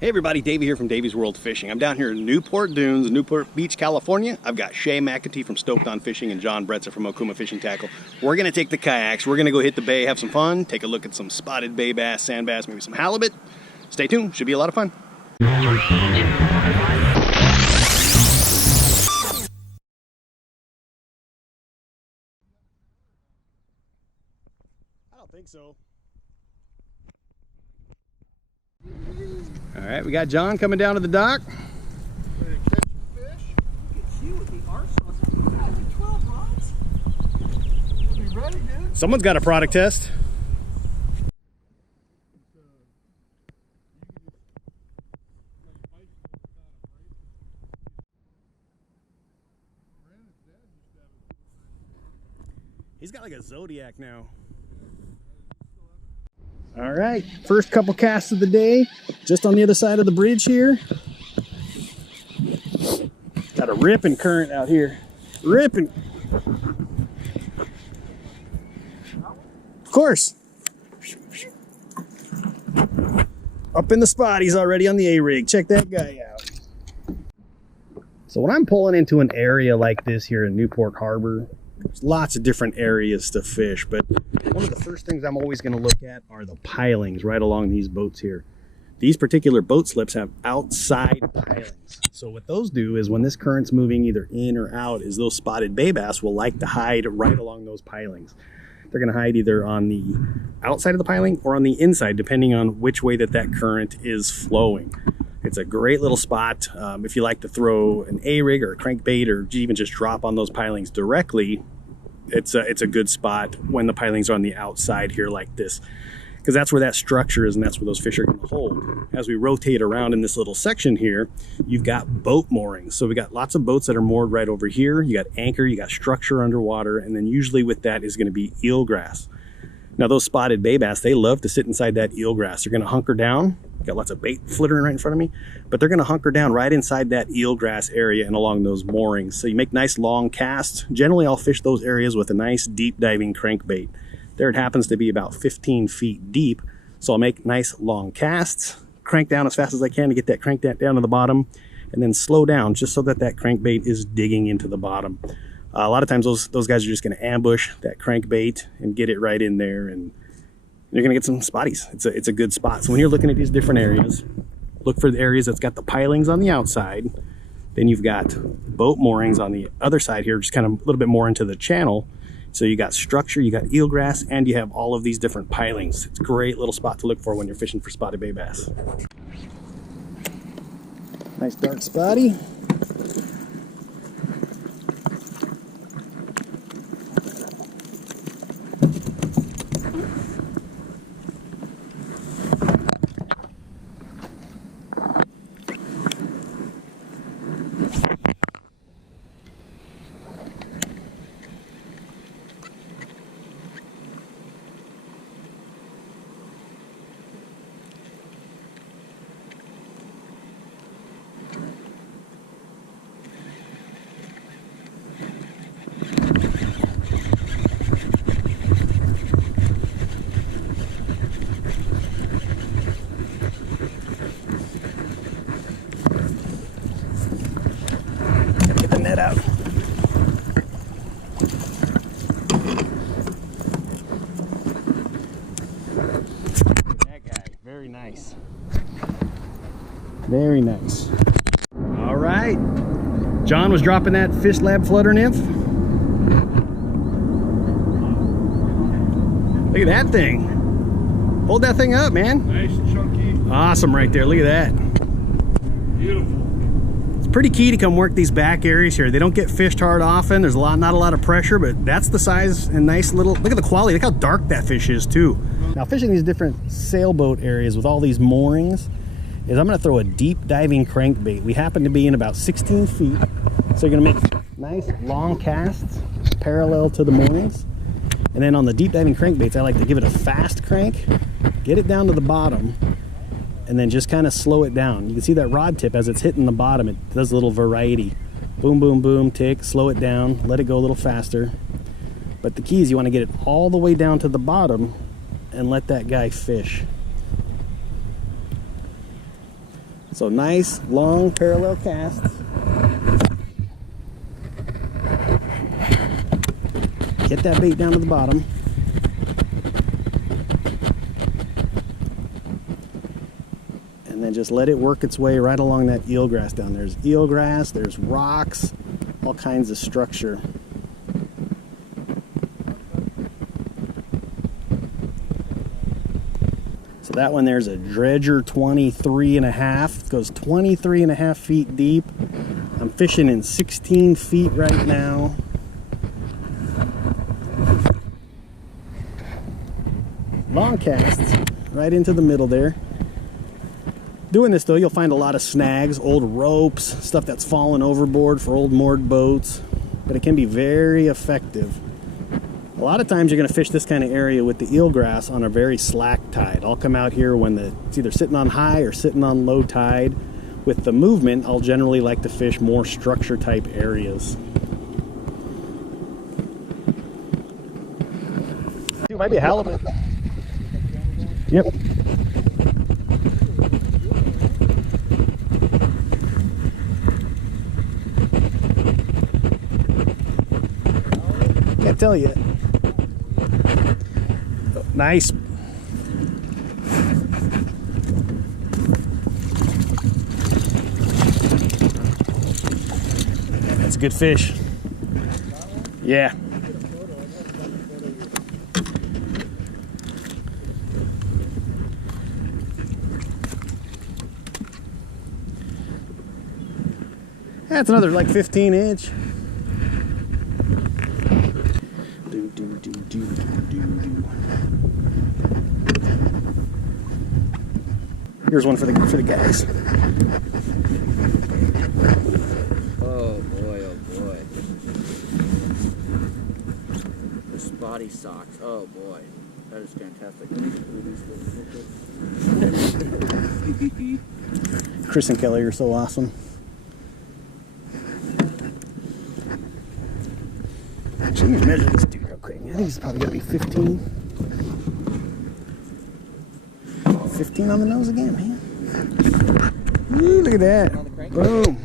Hey everybody, Davey here from Davey's World Fishing. I'm down here in Newport Dunes, Newport Beach, California. I've got Shea Mcintee from Stoked on Fishing and John Bretza from Okuma Fishing Tackle. We're going to take the kayaks, we're going to go hit the bay, have some fun, take a look at some spotted bay bass, sand bass, maybe some halibut. Stay tuned, should be a lot of fun. I don't think so. All right, we got John coming down to the dock. Ready to catch some fish? Look at you with the arsenal. You got like 12 rods. We'll be ready, dude. Someone's got a product test. He's got like a Zodiac now. All right, first couple casts of the day, just on the other side of the bridge here. Got a ripping current out here. Ripping. Of course. Up in the spot, he's already on the A-rig. Check that guy out. So when I'm pulling into an area like this here in Newport Harbor, there's lots of different areas to fish, but one of the first things I'm always going to look at are the pilings right along these boats here. These particular boat slips have outside pilings. So what those do is when this current's moving either in or out is those spotted bay bass will like to hide right along those pilings. They're going to hide either on the outside of the piling or on the inside, depending on which way that current is flowing. It's a great little spot. If you like to throw an A-rig or a crankbait or even just drop on those pilings directly, it's a good spot when the pilings are on the outside here like this, because that's where that structure is and that's where those fish are going to hold. As we rotate around in this little section here, you've got boat moorings. So we got lots of boats that are moored right over here. You got anchor, you got structure underwater, and then usually with that is going to be eelgrass. Now those spotted bay bass, they love to sit inside that eelgrass. They're going to hunker down. Got lots of bait flittering right in front of me, but they're going to hunker down right inside that eelgrass area and along those moorings. So you make nice long casts. Generally, I'll fish those areas with a nice deep diving crankbait. There it happens to be about 15 feet deep. So I'll make nice long casts, crank down as fast as I can to get that crank down to the bottom, and then slow down just so that crankbait is digging into the bottom. A lot of times those guys are just going to ambush that crankbait and get it right in there, and you're going to get some spotties. It's a good spot. So when you're looking at these different areas, look for the areas that's got the pilings on the outside. Then you've got boat moorings on the other side here, just kind of a little bit more into the channel. So you got structure, you got eelgrass, and you have all of these different pilings. It's a great little spot to look for when you're fishing for spotted bay bass. Nice dark spotty. Net out. That guy, very nice. Very nice. All right. John was dropping that Fish Lab flutter nymph. Look at that thing. Hold that thing up, man. Nice, chunky. Awesome right there. Look at that. Beautiful. Pretty key to come work these back areas here. They don't get fished hard often. There's not a lot of pressure, but that's the size and nice little, look at the quality. Look how dark that fish is too. Now fishing these different sailboat areas with all these moorings is I'm gonna throw a deep diving crankbait. We happen to be in about 16 feet. So you're gonna make nice long casts parallel to the moorings. And then on the deep diving crankbaits, I like to give it a fast crank, get it down to the bottom, and then just kind of slow it down. You can see that rod tip as it's hitting the bottom, it does a little variety. Boom, boom, boom, tick, slow it down, let it go a little faster. But the key is you want to get it all the way down to the bottom and let that guy fish. So nice, long, parallel casts. Get that bait down to the bottom. And then just let it work its way right along that eelgrass down there. There's eelgrass, there's rocks, all kinds of structure. So that one there's a dredger 23.5. It goes 23.5 feet deep. I'm fishing in 16 feet right now. Long casts right into the middle there. Doing this though, you'll find a lot of snags, old ropes, stuff that's fallen overboard for old moored boats, but it can be very effective. A lot of times you're going to fish this kind of area with the eelgrass on a very slack tide. I'll come out here when it's either sitting on high or sitting on low tide. With the movement, I'll generally like to fish more structure type areas. Dude, might be a halibut. Yep. Can't tell you. Oh, nice. That's a good fish. Yeah. That's another like 15-inch. Here's one for the guys. Oh boy, oh boy. The Spotty socks. Oh boy. That is fantastic. Chris and Kelly are so awesome. Actually, let me measure this dude real quick. I think he's probably gonna be 15. 15 on the nose again, man. Ooh, look at that. Boom.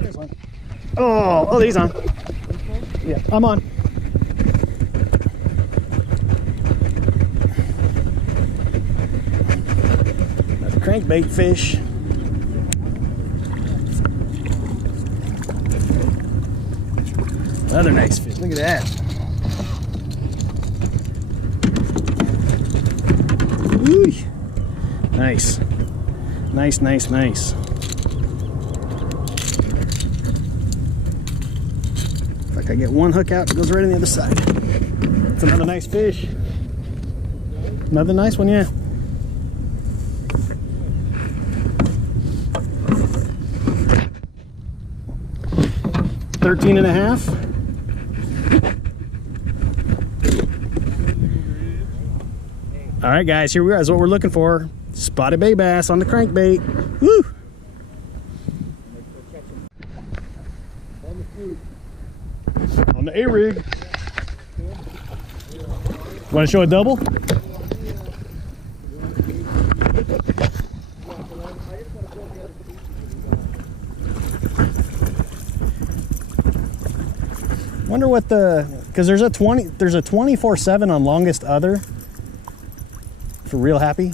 There's one. Oh, he's on. Yeah, I'm on. Crankbait fish. Another nice fish. Look at that. Ooh. Nice. Nice, nice, nice. If I can get one hook out, it goes right on the other side. It's another nice fish. Another nice one, yeah. 13.5. All right, guys, here we are. That's what we're looking for. Spotted bay bass on the crankbait. Woo! On the A-rig. Want to show a double? Wonder what because there's a 24/7 on longest other for Real Happy.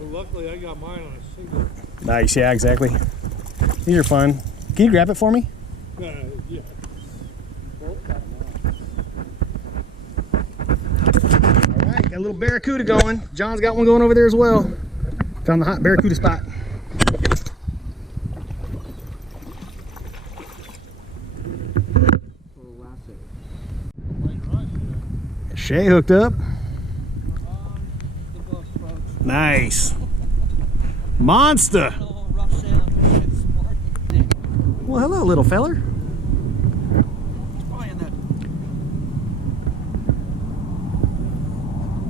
Luckily, I got mine on a single. Nice, yeah, exactly. These are fun. Can you grab it for me? Yeah. All right, got a little barracuda going. John's got one going over there as well. Found the hot barracuda spot. Shea hooked up. Nice. Monster. Well, hello, little feller.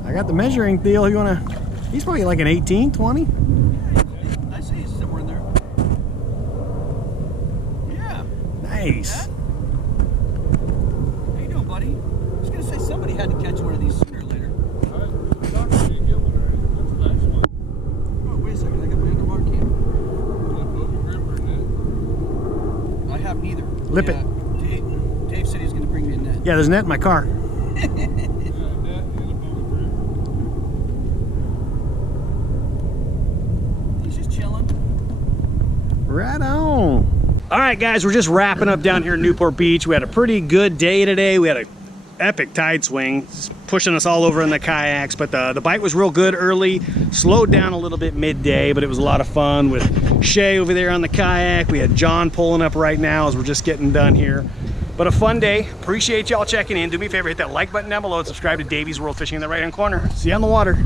I got the measuring deal. You wanna? He's probably like an 18, 20. Nice. How you doing, buddy? I was gonna say somebody had to catch one of these sooner or later. I thought you didn't get one already. What's the last one? Oh, wait a second. I got my underwater camera. Bogey grip or net? I have neither. Lip it. Dave said he was gonna bring me a net. Yeah, there's a net in my car. Yeah, net and a bogey grip. He's just chilling. Right on. All right, guys, we're just wrapping up down here in Newport Beach. We had a pretty good day today. We had an epic tide swing, just pushing us all over in the kayaks, but the bite was real good early, slowed down a little bit midday, but it was a lot of fun with Shea over there on the kayak. We had John pulling up right now as we're just getting done here. But a fun day. Appreciate y'all checking in. Do me a favor, hit that like button down below and subscribe to Davey's World Fishing in the right-hand corner. See you on the water.